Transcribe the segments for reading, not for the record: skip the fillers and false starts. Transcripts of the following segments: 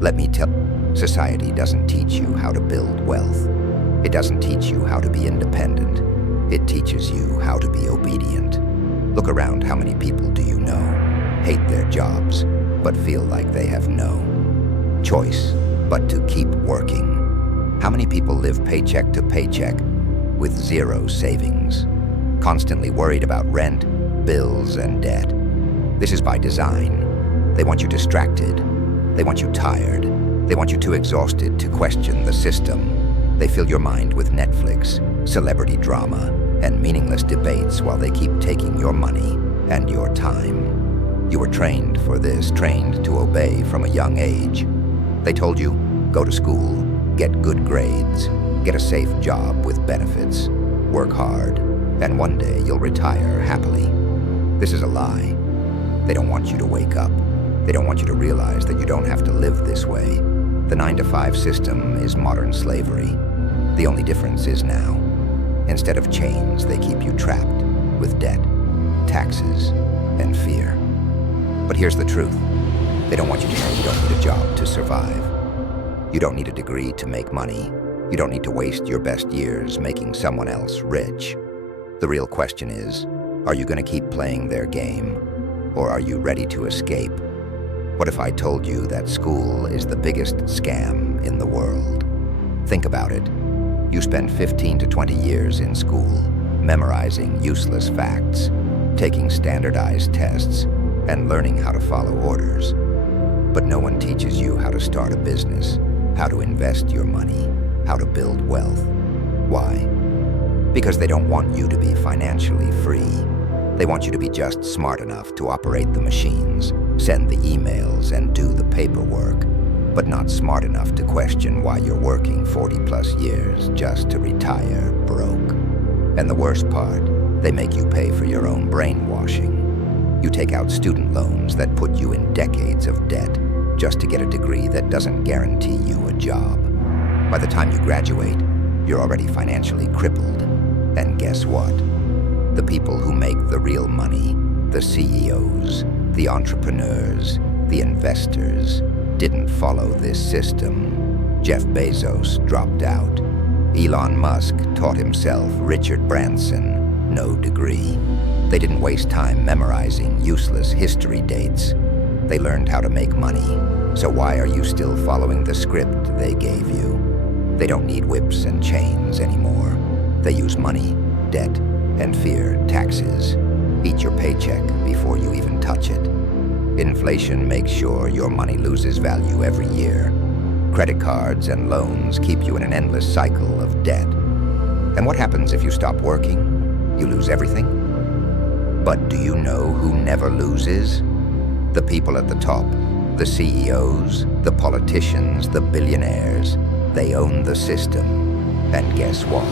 Let me tell you, society doesn't teach you how to build wealth. It doesn't teach you how to be independent. It teaches you how to be obedient. Look around, how many people do you know hate their jobs, but feel like they have no choice but to keep working? How many people live paycheck to paycheck with zero savings, constantly worried about rent, bills, and debt? This is by design. They want you distracted. They want you tired. They want you too exhausted to question the system. They fill your mind with Netflix, celebrity drama, and meaningless debates while they keep taking your money and your time. You were trained for this, trained to obey from a young age. They told you, go to school, get good grades, get a safe job with benefits, work hard, and one day you'll retire happily. This is a lie. They don't want you to wake up. They don't want you to realize that you don't have to live this way. The 9-to-5 system is modern slavery. The only difference is now, instead of chains, they keep you trapped with debt, taxes, and fear. But here's the truth. They don't want you to know you don't need a job to survive. You don't need a degree to make money. You don't need to waste your best years making someone else rich. The real question is, are you going to keep playing their game, or are you ready to escape? What if I told you that school is the biggest scam in the world? Think about it. You spend 15 to 20 years in school, memorizing useless facts, taking standardized tests, and learning how to follow orders. But no one teaches you how to start a business, how to invest your money, how to build wealth. Why? Because they don't want you to be financially free. They want you to be just smart enough to operate the machines, send the emails, and do the paperwork, but not smart enough to question why you're working 40+ years just to retire broke. And the worst part, they make you pay for your own brainwashing. You take out student loans that put you in decades of debt just to get a degree that doesn't guarantee you a job. By the time you graduate, you're already financially crippled. And guess what? The people who make the real money, the CEOs, the entrepreneurs, the investors, didn't follow this system. Jeff Bezos dropped out. Elon Musk taught himself. Richard Branson, no degree. They didn't waste time memorizing useless history dates. They learned how to make money. So why are you still following the script they gave you? They don't need whips and chains anymore. They use money, debt, and fear, taxes. Eat your paycheck before you even touch it. Inflation makes sure your money loses value every year. Credit cards and loans keep you in an endless cycle of debt. And what happens if you stop working? You lose everything? But do you know who never loses? The people at the top, the CEOs, the politicians, the billionaires. They own the system. And guess what?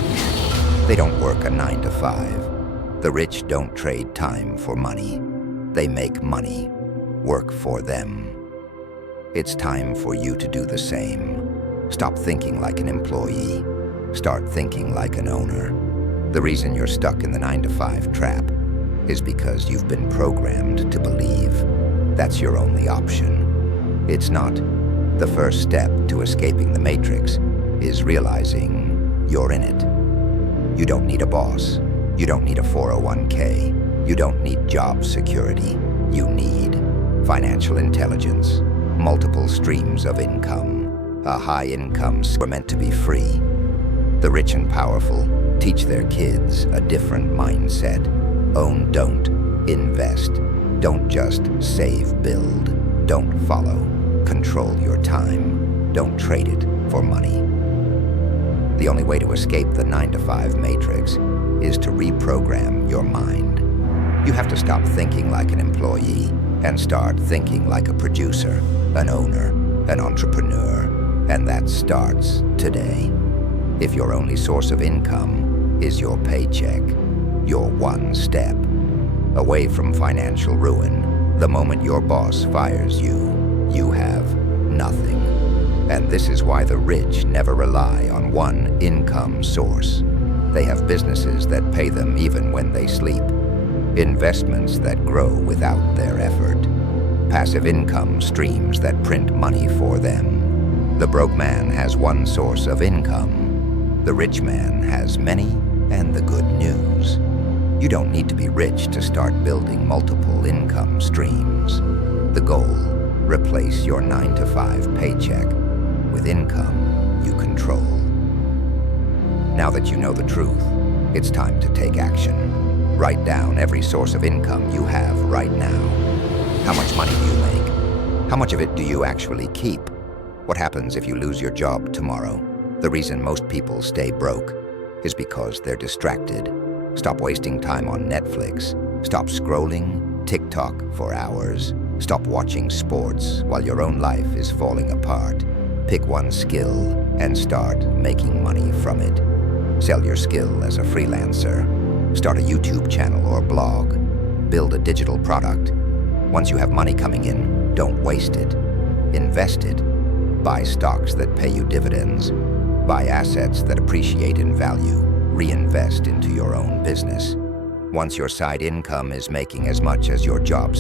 They don't work a 9-to-5. The rich don't trade time for money. They make money work for them. It's time for you to do the same. Stop thinking like an employee. Start thinking like an owner. The reason you're stuck in the 9-to-5 trap is because you've been programmed to believe that's your only option. It's not. The first step to escaping the matrix is realizing you're in it. You don't need a boss. You don't need a 401k. You don't need job security. You need financial intelligence, multiple streams of income, a high income. We're meant to be free. The rich and powerful teach their kids a different mindset. Own, don't. Invest. Don't just save, build. Don't follow. Control your time. Don't trade it for money. The only way to escape the 9-to-5 matrix is to reprogram your mind. You have to stop thinking like an employee and start thinking like a producer, an owner, an entrepreneur, and that starts today. If your only source of income is your paycheck, you're one step away from financial ruin. The moment your boss fires you, you have nothing. And this is why the rich never rely on one income source. They have businesses that pay them even when they sleep, investments that grow without their effort, passive income streams that print money for them, The broke man has one source of income. The rich man has many, and the good news. You don't need to be rich to start building multiple income streams. The goal: replace your 9-to-5 paycheck with income you control. Now that you know the truth, it's time to take action. Write down every source of income you have right now. How much money do you make? How much of it do you actually keep? What happens if you lose your job tomorrow? The reason most people stay broke is because they're distracted. Stop wasting time on Netflix. Stop scrolling TikTok for hours. Stop watching sports while your own life is falling apart. Pick one skill and start making money from it. Sell your skill as a freelancer. Start a YouTube channel or blog. Build a digital product. Once you have money coming in, don't waste it. Invest it. Buy stocks that pay you dividends. Buy assets that appreciate in value. Reinvest into your own business. Once your side income is making as much as your job